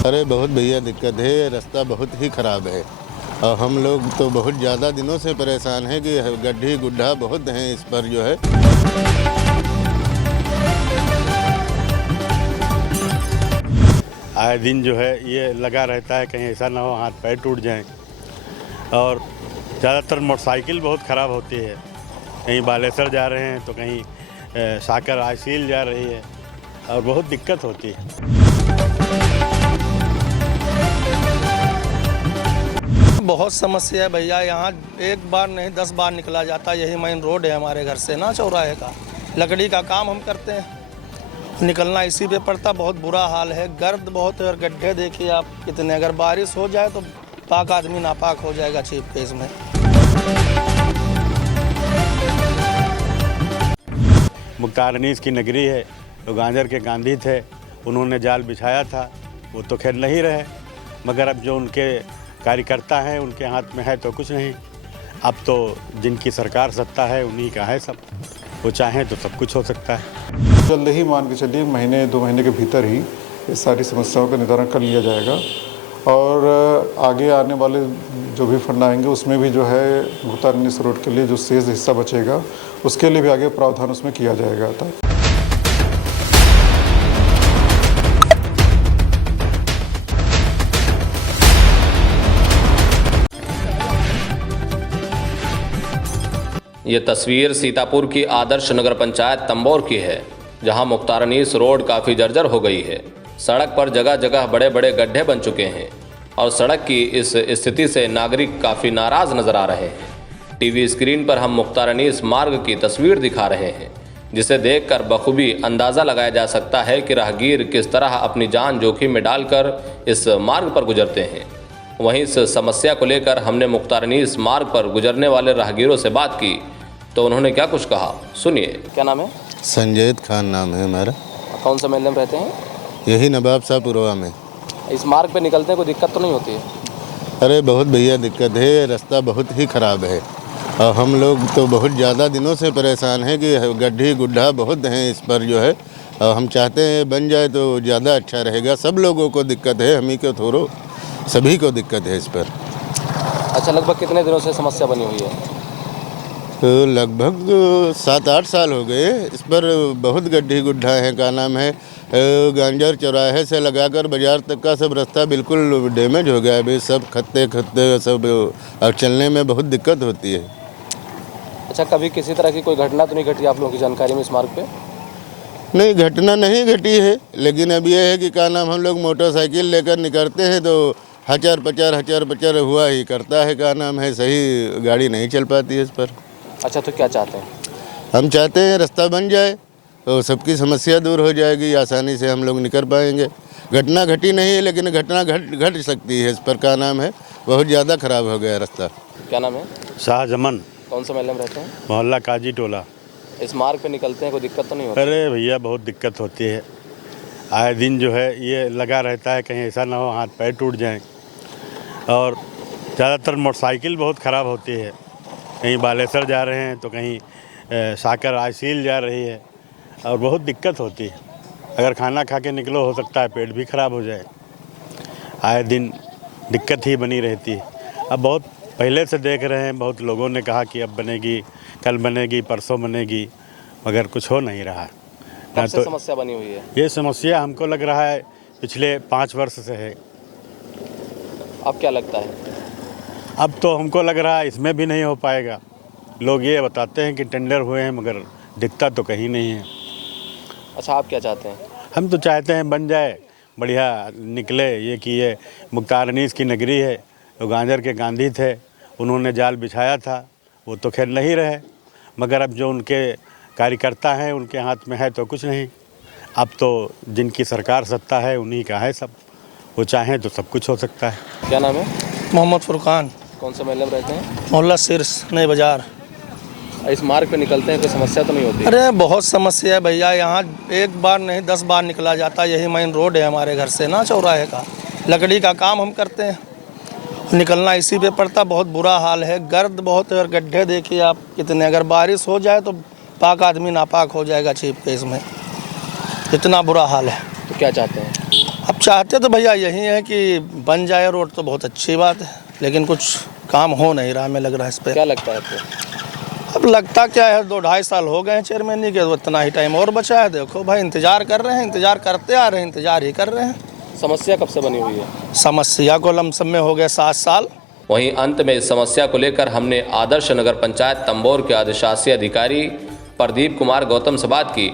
अरे बहुत भैया दिक्कत है, रास्ता बहुत ही ख़राब है और हम लोग तो बहुत ज़्यादा दिनों से परेशान हैं कि गड्ढी गुड्ढा बहुत हैं इस पर जो है। आए दिन जो है ये लगा रहता है, कहीं ऐसा ना हो हाथ पैर टूट जाएं। और ज़्यादातर मोटरसाइकिल बहुत ख़राब होती है, कहीं बालेसर जा रहे हैं तो कहीं साकर आईसील जा रही है और बहुत दिक्कत होती है। बहुत समस्या है भैया, यहाँ एक बार नहीं 10 बार निकला जाता। यही मेन रोड है हमारे घर से ना, चौराहे का। लकड़ी का काम हम करते हैं, निकलना इसी पे पड़ता। बहुत बुरा हाल है, गर्द बहुत है और गड्ढे देखिए आप कितने। अगर बारिश हो जाए तो पाक आदमी नापाक हो जाएगा चीप केस में। मुख्तार अनीस की नगरी है, तो गांजर के गांधी थे, उन्होंने जाल बिछाया था, वो तो खैर नहीं रहे। मगर अब जो उनके कार्यकर्ता हैं उनके हाथ में है तो कुछ नहीं। अब तो जिनकी सरकार सत्ता है उन्हीं का है सब, वो चाहें तो सब कुछ हो सकता है। जल्द ही मान के चलिए महीने 2 महीने के भीतर ही ये सारी समस्याओं का निदान कर लिया जाएगा और आगे आने वाले जो भी फंड आएंगे उसमें भी जो है मुख्तार अनीस रोड के लिए जो शेष हिस्सा बचेगा उसके लिए भी आगे प्रावधान उसमें किया जाएगा। ये तस्वीर सीतापुर की आदर्श नगर पंचायत तंबोर की है, जहां मुख्तार अनीस रोड काफ़ी जर्जर हो गई है। सड़क पर जगह जगह बड़े बड़े गड्ढे बन चुके हैं और सड़क की इस स्थिति से नागरिक काफ़ी नाराज़ नजर आ रहे हैं। टीवी स्क्रीन पर हम मुख्तार अनीस मार्ग की तस्वीर दिखा रहे हैं, जिसे देखकर बखूबी अंदाज़ा लगाया जा सकता है कि राहगीर किस तरह अपनी जान जोखिम में डालकर इस मार्ग पर गुजरते हैं। वहीं इस समस्या को लेकर हमने मुख्तार अनीस मार्ग पर गुजरने वाले राहगीरों से बात की तो उन्होंने क्या कुछ कहा, सुनिए। क्या नाम है? संजयद खान नाम है हमारा। कौन सा महल्ले में रहते हैं? यही नवाब शाह पुरवा में। इस मार्ग पे निकलते हैं कोई दिक्कत तो नहीं होती है? अरे बहुत भैया दिक्कत है, रास्ता बहुत ही ख़राब है और हम लोग तो बहुत ज़्यादा दिनों से परेशान हैं कि गड्ढी गुड्ढा बहुत हैं इस पर जो है। और हम चाहते हैं बन जाए तो ज़्यादा अच्छा रहेगा। सब लोगों को दिक्कत है, हम ही को थोड़ो सभी को दिक्कत है इस पर। अच्छा, लगभग कितने दिनों से समस्या बनी हुई है? तो लगभग 7-8 साल हो गए इस पर। बहुत गड्ढी गुड्ढा है, का नाम है गांजर चौराहे से लगाकर बाज़ार तक का सब रास्ता बिल्कुल डैमेज हो गया है अभी। सब खत्ते सब, और चलने में बहुत दिक्कत होती है। अच्छा, कभी किसी तरह की कोई घटना तो नहीं घटी आप लोगों की जानकारी में इस मार्ग पे? नहीं, घटना नहीं घटी है, लेकिन अब यह है कि का नाम हम लोग मोटरसाइकिल लेकर निकलते हैं तो हचर पचर हुआ ही करता है, का नाम है सही गाड़ी नहीं चल पाती है इस पर। अच्छा, तो क्या चाहते हैं? हम चाहते हैं रास्ता बन जाए तो सबकी समस्या दूर हो जाएगी, आसानी से हम लोग निकल पाएंगे। घटना घटी नहीं है लेकिन घटना घट सकती है इस पर, का नाम है बहुत ज़्यादा ख़राब हो गया रास्ता। क्या नाम है? शाहजमन। कौन सा महल्ले में रहते हैं? मोहल्ला काजी टोला। इस मार्ग पे निकलते हैं कोई दिक्कत तो नहीं होती? अरे भैया बहुत दिक्कत होती है, आए दिन जो है ये लगा रहता है, कहीं ऐसा ना हो हाथ पैर टूट जाएं। और ज़्यादातर मोटरसाइकिल बहुत ख़राब होती है, कहीं बालेसर जा रहे हैं तो कहीं साकर आईसील जा रही है और बहुत दिक्कत होती है। अगर खाना खा के निकलो हो सकता है पेट भी ख़राब हो जाए। आए दिन दिक्कत ही बनी रहती है। अब बहुत पहले से देख रहे हैं, बहुत लोगों ने कहा कि अब बनेगी, कल बनेगी, परसों बनेगी, मगर कुछ हो नहीं रहा। कब से समस्या बनी हुई है? ये समस्या हमको लग रहा है पिछले 5 वर्ष से है। अब क्या लगता है? अब तो हमको लग रहा है इसमें भी नहीं हो पाएगा। लोग ये बताते हैं कि टेंडर हुए हैं मगर दिखता तो कहीं नहीं है। अच्छा, आप क्या चाहते हैं? हम तो चाहते हैं बन जाए, बढ़िया निकले। ये कि ये मुख्तार अनीस की नगरी है, तो गांजर के गांधी थे, उन्होंने जाल बिछाया था, वो तो खैर नहीं रहे। मगर अब जो उनके कार्यकर्ता हैं उनके हाथ में है तो कुछ नहीं। अब तो जिनकी सरकार सत्ता है उन्हीं का है सब, वो चाहें तो सब कुछ हो सकता है। क्या नाम है? मोहम्मद फुरकान। कौन सा महल्ले में रहते हैं? मोहल्ला सिरस नए बाज़ार। इस मार्ग पे निकलते हैं कोई समस्या तो नहीं होती? अरे बहुत समस्या है भैया, यहाँ एक बार नहीं 10 बार निकला जाता। यही मेन रोड है हमारे घर से ना, चौराहे का। लकड़ी का काम हम करते हैं, निकलना इसी पे पड़ता। बहुत बुरा हाल है, गर्द बहुत है और गड्ढे देखिए आप कितने। अगर बारिश हो जाए तो पाक आदमी नापाक हो जाएगा चीप केस में, इतना बुरा हाल है। तो क्या चाहते हैं? अब चाहते तो भैया यही है कि बन जाए रोड तो बहुत अच्छी बात है, लेकिन कुछ काम हो नहीं रहा, हमें लग रहा है इस पर। क्या लगता है आपको? अब लगता क्या है, 2-2.5 साल हो गए हैं चेयरमैन जी के, तो इतना ही टाइम और बचा है। देखो भाई, इंतजार कर रहे हैं, इंतजार करते आ रहे हैं, इंतजार ही कर रहे हैं। समस्या कब से बनी हुई है? समस्या को लमसम में हो गए 7 साल। वहीं अंत में इस समस्या को लेकर हमने आदर्श नगर पंचायत तंबोर के अधिशासी अधिकारी प्रदीप कुमार गौतम से बात की,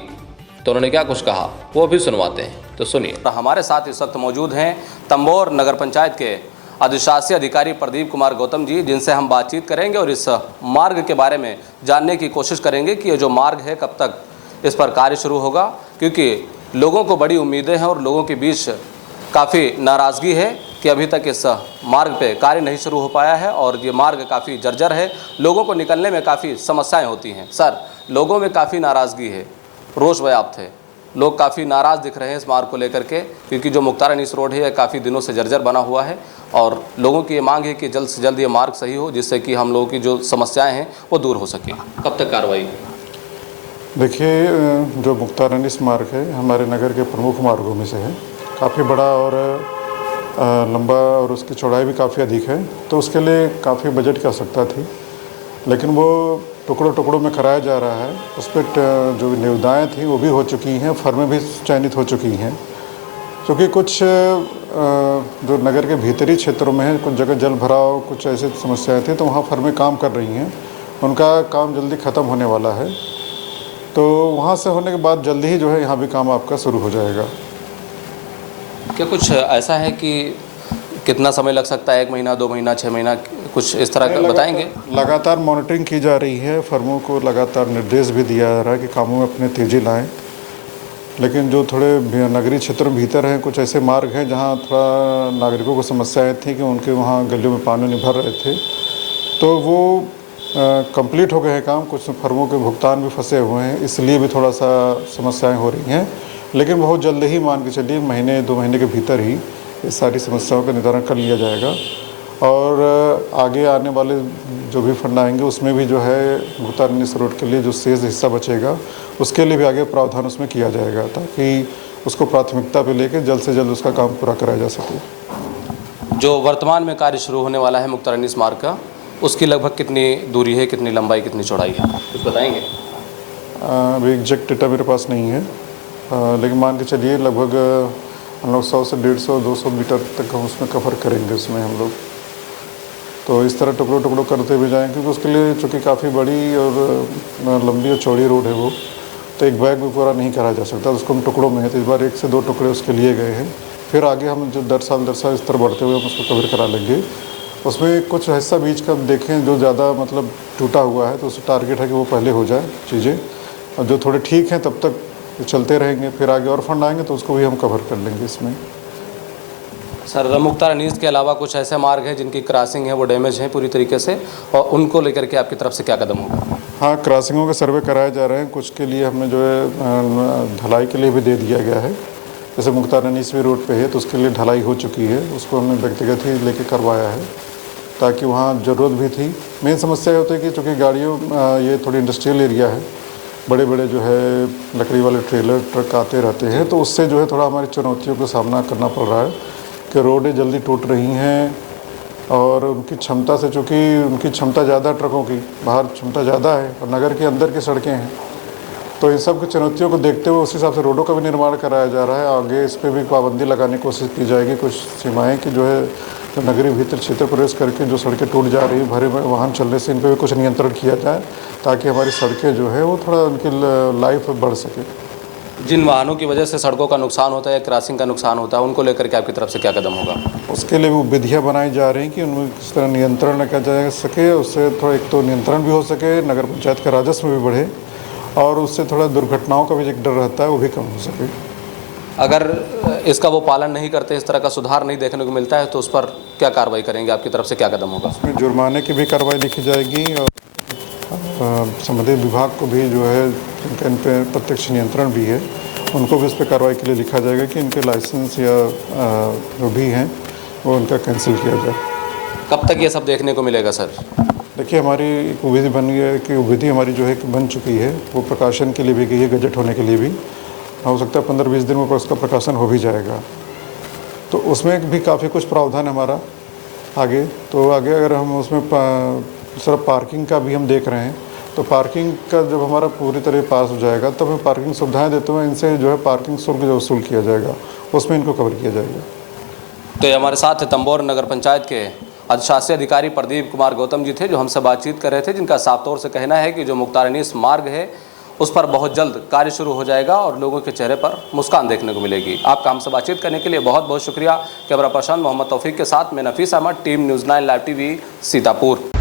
तो उन्होंने क्या कुछ कहा वो भी सुनवाते हैं, तो सुनिए। हमारे साथ इस वक्त मौजूद हैं तंबोर नगर पंचायत के अधिशासी अधिकारी प्रदीप कुमार गौतम जी, जिनसे हम बातचीत करेंगे और इस मार्ग के बारे में जानने की कोशिश करेंगे कि ये जो मार्ग है कब तक इस पर कार्य शुरू होगा, क्योंकि लोगों को बड़ी उम्मीदें हैं और लोगों के बीच काफ़ी नाराज़गी है कि अभी तक इस मार्ग पे कार्य नहीं शुरू हो पाया है और ये मार्ग काफ़ी जर्जर है, लोगों को निकलने में काफ़ी समस्याएं होती हैं। सर, लोगों में काफ़ी नाराज़गी है, रोष व्याप्त है, लोग काफ़ी नाराज़ दिख रहे हैं इस मार्ग को लेकर के, क्योंकि जो मुख्तार अनीस रोड है यह काफ़ी दिनों से जर्जर बना हुआ है और लोगों की ये मांग है कि जल्द से जल्द ये मार्ग सही हो, जिससे कि हम लोगों की जो समस्याएं हैं वो दूर हो सके। कब तक कार्रवाई? देखिए, जो मुख्तार अनीस मार्ग है हमारे नगर के प्रमुख मार्गों में से है, काफ़ी बड़ा और लंबा और उसकी चौड़ाई भी काफ़ी अधिक है, तो उसके लिए काफ़ी बजट की आवश्यकता थी, लेकिन वो टुकड़ों टुकड़ों में कराया जा रहा है। उस पर जो निविदाएँ थी वो भी हो चुकी हैं, फर्में भी चयनित हो चुकी हैं, क्योंकि कुछ जो नगर के भीतरी क्षेत्रों में है, कुछ जगह जल भराव, कुछ ऐसी समस्याएं थी, तो वहाँ फर्में काम कर रही हैं, उनका काम जल्दी ख़त्म होने वाला है, तो वहाँ से होने के बाद जल्दी ही जो है यहाँ भी काम आपका शुरू हो जाएगा। क्या कुछ ऐसा है कि कितना समय लग सकता है? 1 महीना, 2 महीना, 6 महीना, कुछ इस तरह का बताएंगे? लगातार मॉनिटरिंग की जा रही है, फर्मों को लगातार निर्देश भी दिया जा रहा है कि कामों में अपने तेज़ी लाएं, लेकिन जो थोड़े नगरीय क्षेत्रों में भीतर हैं, कुछ ऐसे मार्ग हैं जहां थोड़ा नागरिकों को समस्याएं थी कि उनके वहां गलियों में पानी नहीं भर रहे थे, तो वो कंप्लीट हो गए हैं काम। कुछ फर्मों के भुगतान भी फंसे हुए हैं, इसलिए भी थोड़ा सा समस्याएं हो रही हैं, लेकिन बहुत जल्द ही मान के चलिए 1-2 महीने के भीतर ही ये सारी समस्याओं का निदान कर लिया जाएगा और आगे आने वाले जो भी फंड आएंगे उसमें भी जो है मुख्तार अनीस रोड के लिए जो शेष हिस्सा बचेगा उसके लिए भी आगे प्रावधान उसमें किया जाएगा, ताकि उसको प्राथमिकता पे लेके जल्द से जल्द उसका काम पूरा कराया जा सके। जो वर्तमान में कार्य शुरू होने वाला है मुख्तार अनीस मार्ग का, उसकी लगभग कितनी दूरी है, कितनी लंबाई, कितनी चौड़ाई है, कुछ बताएंगे? अभी एग्जैक्ट डेटा मेरे पास नहीं है, लेकिन मान के चलिए लगभग हम लोग 100 से 150-200 मीटर तक हम उसमें कवर करेंगे उसमें हम लोग। तो इस तरह टुकड़ों टुकड़ों करते हुए जाएंगे, क्योंकि उसके लिए चूँकि काफ़ी बड़ी और लंबी और चौड़ी रोड है वो, तो एक बैग में पूरा नहीं करा जा सकता, उसको हम टुकड़ों में है, तो इस बार 1 से 2 टुकड़े उसके लिए गए हैं। फिर आगे हम जो दर साल इस तरह बढ़ते हुए हम उसको कवर करा लेंगे। उसमें कुछ हिस्सा बीच का देखें जो ज़्यादा मतलब टूटा हुआ है, तो उसका टारगेट है कि वो पहले हो जाए चीज़ें, और जो थोड़े ठीक हैं तब तक चलते रहेंगे, फिर आगे और फंड आएंगे तो उसको भी हम कवर कर लेंगे इसमें। सर, मुख्तार अनीस के अलावा कुछ ऐसे मार्ग हैं जिनकी क्रॉसिंग है वो डैमेज है पूरी तरीके से, और उनको लेकर के आपकी तरफ से क्या कदम होगा? हाँ, क्रॉसिंगों के सर्वे कराए जा रहे हैं, कुछ के लिए हमने जो है ढलाई के लिए भी दे दिया गया है। जैसे मुख्तार अनीस भी रोड पे है तो उसके लिए ढलाई हो चुकी है, उसको हमने व्यक्तिगत ही लेके करवाया है, ताकि वहाँ ज़रूरत भी थी। मेन समस्या ये होती है कि चूँकि गाड़ियों ये थोड़ी इंडस्ट्रियल एरिया है, बड़े बड़े जो है लकड़ी वाले ट्रेलर ट्रक आते रहते हैं, तो उससे जो है थोड़ा हमारी चुनौतियों का सामना करना पड़ रहा है कि रोडें जल्दी टूट रही हैं और उनकी क्षमता से, चूँकि उनकी क्षमता ज़्यादा, ट्रकों की बाहर क्षमता ज़्यादा है और नगर के अंदर की सड़कें हैं, तो इन सब की चुनौतियों को देखते हुए उस हिसाब से रोडों का भी निर्माण कराया जा रहा है। आगे इस पर भी पाबंदी लगाने की कोशिश की जाएगी, कुछ सीमाएँ की जो है तो नगरीय भीतर क्षेत्र प्रवेश करके जो सड़कें टूट जा रही है भरे वाहन चलने से, इन पर भी कुछ नियंत्रण किया जाए, ताकि हमारी सड़कें जो है वो थोड़ा उनकी लाइफ बढ़ सके। जिन वाहनों की वजह से सड़कों का नुकसान होता है या क्रॉसिंग का नुकसान होता है, उनको लेकर के आपकी तरफ से क्या कदम होगा? उसके लिए वो विधियाँ बनाई जा रही हैं कि उनमें किस तरह नियंत्रण किया जा सके, उससे थोड़ा एक तो नियंत्रण भी हो सके, नगर पंचायत का राजस्व भी बढ़े और उससे थोड़ा दुर्घटनाओं का भी एक डर रहता है वो भी कम हो सके। अगर इसका वो पालन नहीं करते, इस तरह का सुधार नहीं देखने को मिलता है, तो उस पर क्या कार्रवाई करेंगे? आपकी तरफ से क्या कदम होगा? उसमें जुर्माने की भी कार्रवाई लिखी जाएगी और संबंधित विभाग को भी जो है इनका इन पर प्रत्यक्ष नियंत्रण भी है, उनको भी इस पर कार्रवाई के लिए लिखा जाएगा कि इनके लाइसेंस या जो भी हैं वो उनका कैंसिल किया जाए। कब तक ये सब देखने को मिलेगा सर? देखिए, हमारी एक विधि बन गई है कि विधि हमारी जो है बन चुकी है, वो प्रकाशन के लिए भी गई है, गजट होने के लिए भी हो सकता है 15-20 दिन में उसका प्रकाशन हो भी जाएगा। तो उसमें भी काफ़ी कुछ प्रावधान है हमारा आगे। तो आगे अगर हम उसमें सिर्फ पार्किंग का भी हम देख रहे हैं, तो पार्किंग का जब हमारा पूरी तरह पास हो जाएगा तब हम पार्किंग सुविधाएं देते हुए इनसे जो है पार्किंग शुल्क जो वसूल किया जाएगा उसमें इनको कवर किया जाएगा। तो ये हमारे साथ तंबोर नगर पंचायत के अधिशासी अधिकारी प्रदीप कुमार गौतम जी थे, जो हमसे बातचीत कर रहे थे, जिनका साफ तौर से कहना है कि जो मुख्तारनीस मार्ग है उस पर बहुत जल्द कार्य शुरू हो जाएगा और लोगों के चेहरे पर मुस्कान देखने को मिलेगी। आपका हमसे बातचीत करने के लिए बहुत बहुत शुक्रिया। कैमरा पर्सन मोहम्मद तौफीक के साथ मैं Nafees Ahmad, team news 9 live TV, Sitapur.